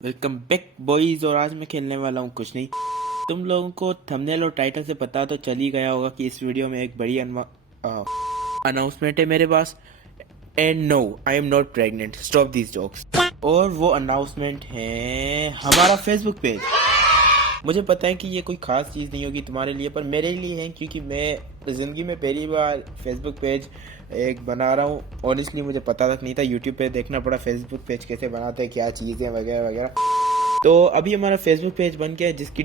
Welcome back boys. और आज मैं खेलने वाला हूँ कुछ नहीं। तुम लोगों को थंबनेल और टाइटल से पता तो चल ही गया होगा कि इस वीडियो में एक बड़ी अनाउंसमेंट है मेरे पास। And no, I am not pregnant, stop these jokes. और वो अनाउंसमेंट है हमारा फेसबुक पेज। मुझे पता है कि ये कोई खास चीज़ नहीं होगी तुम्हारे लिए, पर मेरे लिए है, क्योंकि मैं ज़िंदगी में पहली बार फेसबुक पेज एक बना रहा हूँ। ऑनेस्टली मुझे पता तक नहीं था, यूट्यूब पे देखना पड़ा फेसबुक पेज कैसे बनाते हैं, क्या चीज़ें वगैरह वगैरह। तो अभी हमारा फेसबुक पेज बन गया है, जिसकी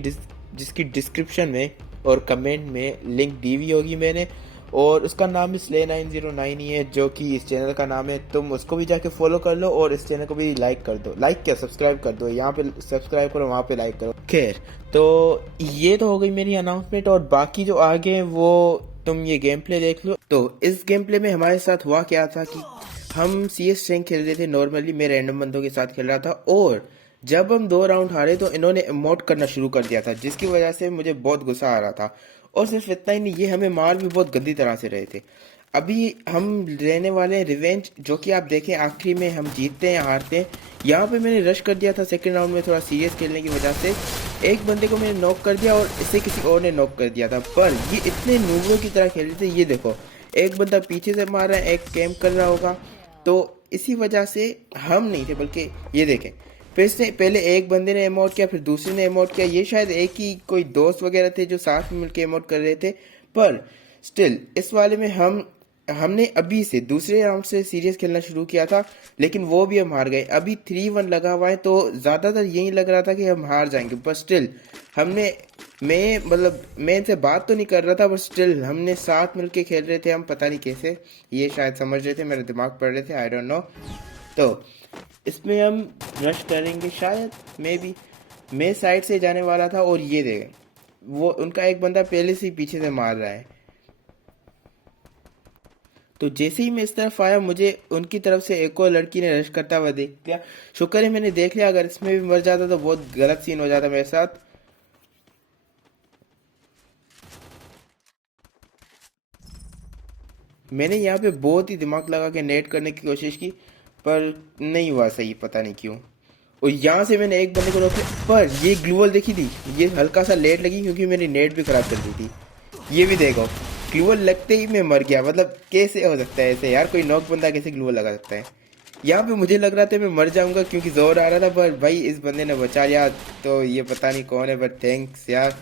डिस्क्रिप्शन में और कमेंट में लिंक दी हुई होगी मैंने। और उसका नाम भी Slay909 ही है, जो कि इस चैनल का नाम है। तुम उसको भी जाके फॉलो कर लो और इस चैनल को भी लाइक कर दो। लाइक क्या, सब्सक्राइब कर दो। यहाँ पे सब्सक्राइब करो, वहाँ पे लाइक करो। खैर, तो ये तो हो गई मेरी अनाउंसमेंट। और बाकी जो आगे हैं वो तुम ये गेम प्ले देख लो। तो इस गेम प्ले में हमारे साथ हुआ क्या था कि हम CS रैंक खेल रहे थे नॉर्मली, मैं रैंडम बंदों के साथ खेल रहा था। और जब हम 2 राउंड हारे तो इन्होंने इमोट करना शुरू कर दिया था, जिसकी वजह से मुझे बहुत गुस्सा आ रहा था। और सिर्फ इतना ही नहीं, ये हमें मार भी बहुत गंदी तरह से रहे थे। अभी हम लेने वाले हैं रिवेंज, जो कि आप देखें आखिरी में हम जीतते हैं या हारते हैं। यहाँ पे मैंने रश कर दिया था सेकंड राउंड में, थोड़ा सीरियस खेलने की वजह से। एक बंदे को मैंने नॉक कर दिया और इसे किसी और ने नॉक कर दिया था। पर ये इतने नूबों की तरह खेल रहे थे। ये देखो, एक बंदा पीछे से मार रहा है, एक कैम्प कर रहा होगा। तो इसी वजह से हम नहीं थे, बल्कि ये देखें, फिर से पहले एक बंदे ने अमोट किया, फिर दूसरे ने अमोट किया। ये शायद एक ही कोई दोस्त वगैरह थे जो साथ में मिलकर अमोट कर रहे थे। पर स्टिल इस वाले में हमने अभी से दूसरे राउंड से सीरियस खेलना शुरू किया था, लेकिन वो भी हम हार गए। अभी 3-1 लगा हुआ है, तो ज़्यादातर यही लग रहा था कि हम हार जाएंगे। पर स्टिल हमने मैं इनसे बात तो नहीं कर रहा था, पर स्टिल हमने साथ मिलके खेल रहे थे। हम पता नहीं कैसे, ये शायद समझ रहे थे, मेरे दिमाग पढ़ रहे थे, आई डोंट नो। तो इसमें हम रश करेंगे शायद, मे बी। मैं साइड से जाने वाला था और ये देखें, वो उनका एक बंदा पहले से ही पीछे से मार रहा है। तो जैसे ही मैं इस तरफ आया, मुझे उनकी तरफ से एक और लड़की ने रश करता हुआ देख लिया। शुक्र है मैंने देख लिया, अगर इसमें भी मर जाता तो बहुत गलत सीन हो जाता मेरे साथ। मैंने यहाँ पे बहुत ही दिमाग लगा के नेट करने की कोशिश की, पर नहीं हुआ सही, पता नहीं क्यों। और यहाँ से मैंने एक बंदे को रोक लिया, पर ये ग्लूवल देखी थी, ये हल्का सा लेट लगी क्योंकि मेरी नेट भी खराब चल रही थी। ये भी देखो, ग्लूवल लगते ही मैं मर गया। मतलब कैसे हो सकता है ऐसे यार, कोई नॉक बंदा कैसे ग्लूवल लगा सकता है। यहाँ पे मुझे लग रहा था मैं मर जाऊंगा क्योंकि जोर आ रहा था, पर भाई इस बंदे ने बचा लिया। तो ये पता नहीं कौन है, बट थैंक्स यार।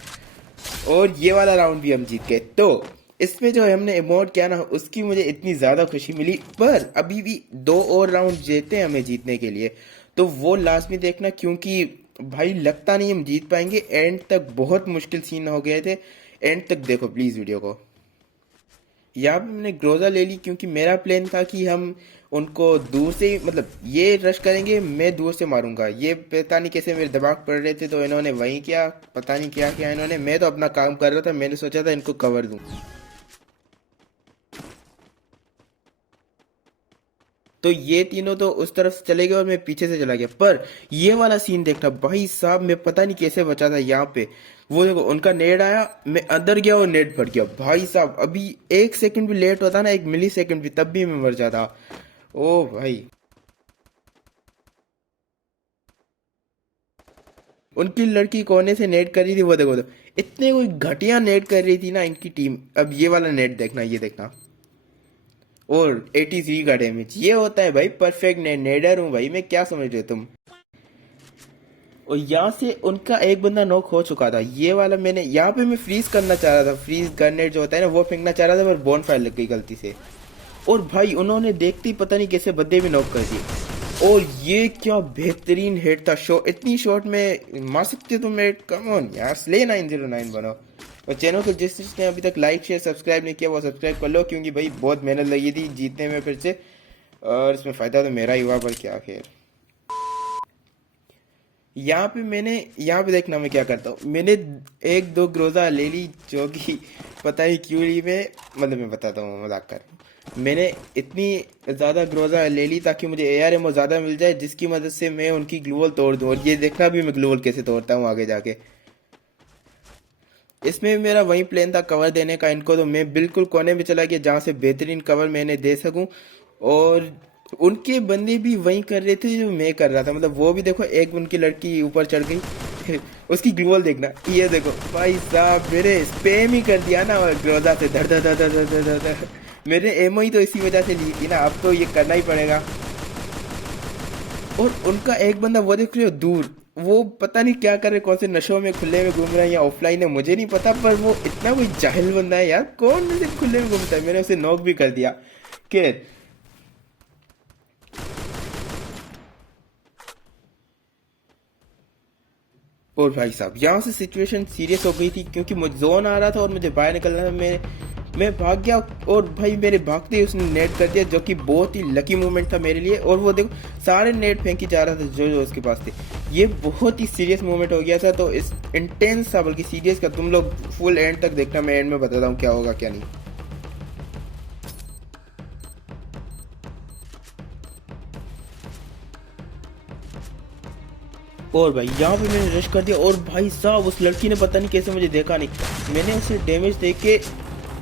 और ये वाला राउंड भी हम जीत गए। तो इसमें जो हमने इमोट किया ना, उसकी मुझे इतनी ज़्यादा खुशी मिली। पर अभी भी 2 और राउंड जीते हैं हमें जीतने के लिए, तो वो लास्ट में देखना, क्योंकि भाई लगता नहीं हम जीत पाएंगे। एंड तक बहुत मुश्किल सीन हो गए थे। एंड तक देखो प्लीज़ वीडियो को। यहाँ पे मैंने ग्रोजा ले ली क्योंकि मेरा प्लान था कि हम उनको दूर से ही, मतलब ये रश करेंगे, मैं दूर से मारूंगा। ये पता नहीं कैसे मेरे दिमाग पड़ रहे थे, तो इन्होंने वही किया, पता नहीं क्या किया इन्होंने। मैं तो अपना काम कर रहा था, मैंने सोचा था इनको कवर दूं। तो ये तीनों तो उस तरफ से चले गए और मैं पीछे से चला गया। पर ये वाला सीन देखना भाई साहब, मैं पता नहीं कैसे बचा था यहाँ पे। वो देखो, उनका नेट आया, मैं अंदर गया और नेट फट गया। भाई साहब अभी 1 सेकंड भी लेट होता ना, 1 मिली सेकंड भी, तब भी मैं मर जाता। ओ भाई, उनकी लड़की कोने से नेट कर रही थी, वो देखो तो इतने कोई घटिया नेट कर रही थी ना इनकी टीम। अब ये वाला नेट देखना, ये देखना। और 83 का डैमेज, ये होता है भाई परफेक्ट नेट। नेडर हूँ भाई मैं, क्या समझ रहे हो तुम। और यहाँ से उनका एक बंदा नॉक हो चुका था। ये वाला मैंने यहाँ पे मैं फ्रीज करना चाह रहा था, फ्रीज गन्नेट जो होता है ना, वो फेंकना चाह रहा था, पर बॉन फायर लग गई गलती से। और भाई उन्होंने देखते ही पता नहीं कैसे बंदे भी नॉक कर दिए। और ये क्या बेहतरीन हेड था। शॉट, इतनी शॉट में मार सकते हो तुम हेड, कम ऑन यार। Slay909 बनो। और चैनल को जिसने अभी तक लाइक शेयर सब्सक्राइब नहीं किया, वो सब्सक्राइब कर लो, क्योंकि भाई बहुत मेहनत लगी थी जीतने में फिर से। और इसमें फ़ायदा तो मेरा ही हुआ, पर क्या खैर। यहाँ पे देखना मैं क्या करता हूँ। मैंने 1-2 ग्रोजा ले ली, जो कि पता ही क्यों ली मैं, मतलब मैं बताता हूँ, मजाक कर रहा हूँ। मैंने इतनी ज़्यादा ग्रोजा ले ली ताकि मुझे AR एमओ ज़्यादा मिल जाए, जिसकी मदद से मैं उनकी ग्लूवल तोड़ दूँ। और ये देखना भी मैं ग्लूवल कैसे तोड़ता हूँ आगे जाके। इसमें भी मेरा वही प्लान था, कवर देने का इनको। तो मैं बिल्कुल कोने में चला गया जहाँ से बेहतरीन कवर मैंने दे सकूँ। और उनके बंदे भी वही कर रहे थे जो मैं कर रहा था, मतलब वो भी देखो, एक उनकी लड़की ऊपर चढ़ गई उसकी ग्लोवल देखना, ये देखो भाई साहब, मेरे स्पेम ही कर दिया ना ग्रोजा से, धड़ धड़ धड़ धड़ धड़ धड़ धड़। मेरे एमओ ही तो इसी वजह से ली थी ना, अब तो ये करना ही पड़ेगा। और उनका एक बंदा वो देख रहे हो दूर, वो पता नहीं क्या कर रहे, कौन से नशों में खुले में घूम रहा है या ऑफलाइन है मुझे नहीं पता, पर वो इतना कोई जाहिल बंदा है यार, कौन से खुले में घूमता है। मैंने उसे नॉक भी कर दिया। खैर, और भाई साहब यहाँ से सिचुएशन सीरियस हो गई थी, क्योंकि मुझे जोन आ रहा था और मुझे बाहर निकलना था। मैं भाग गया, और भाई मेरे भागते ही उसने नेट कर दिया, जो कि बहुत ही लकी मोमेंट था मेरे लिए। और वो देखो सारे नेट फेंकी जा रहा था जो जो उसके पास थे। ये बहुत ही सीरियस मोमेंट हो गया था, तो इस इंटेंस था, बल्कि सीरियस का। तुम लोग फुल एंड तक देखना, मैं एंड में बताता हूँ क्या होगा क्या नहीं। और भाई यहाँ पे मैंने रश कर दिया, और भाई साहब उस लड़की ने पता नहीं कैसे मुझे देखा नहीं, मैंने उसे डैमेज दे के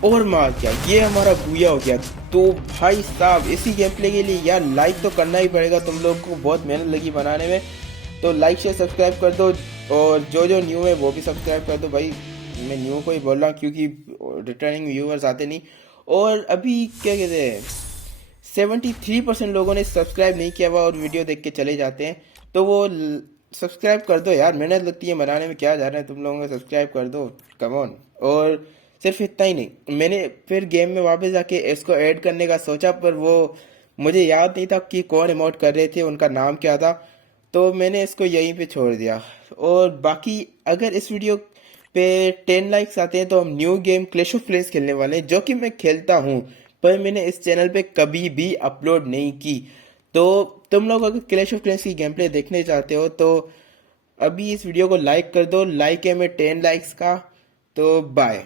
और मार दिया। ये हमारा बुया हो गया। तो भाई साहब इसी गेम प्ले के लिए यार लाइक तो करना ही पड़ेगा, तुम लोगों को बहुत मेहनत लगी बनाने में, तो लाइक शेयर सब्सक्राइब कर दो। और जो जो न्यू है वो भी सब्सक्राइब कर दो भाई। मैं न्यू को ही बोल रहा हूँ, क्योंकि रिटर्निंग व्यूअर्स आते नहीं। और अभी क्या कहते हैं, 73% लोगों ने सब्सक्राइब नहीं किया हुआ और वीडियो देख के चले जाते हैं, तो वो सब्सक्राइब कर दो यार, मेहनत लगती है बनाने में, क्या जा रहे हैं तुम लोगों का, सब्सक्राइब कर दो, कम ऑन। और सिर्फ इतना ही नहीं, मैंने फिर गेम में वापस जाके इसको ऐड करने का सोचा, पर वो मुझे याद नहीं था कि कौन अमाउंट कर रहे थे, उनका नाम क्या था, तो मैंने इसको यहीं पे छोड़ दिया। और बाकी अगर इस वीडियो पे 10 लाइक्स आते हैं तो हम new game clash of clans खेलने वाले हैं, जो कि मैं खेलता हूँ, पर मैंने इस चैनल पे कभी भी अपलोड नहीं की। तो तुम लोग अगर क्लैश ऑफ क्लैंस की गेम प्ले देखने चाहते हो तो अभी इस वीडियो को लाइक कर दो, लाइक है मैं 10 लाइक्स का। तो बाय।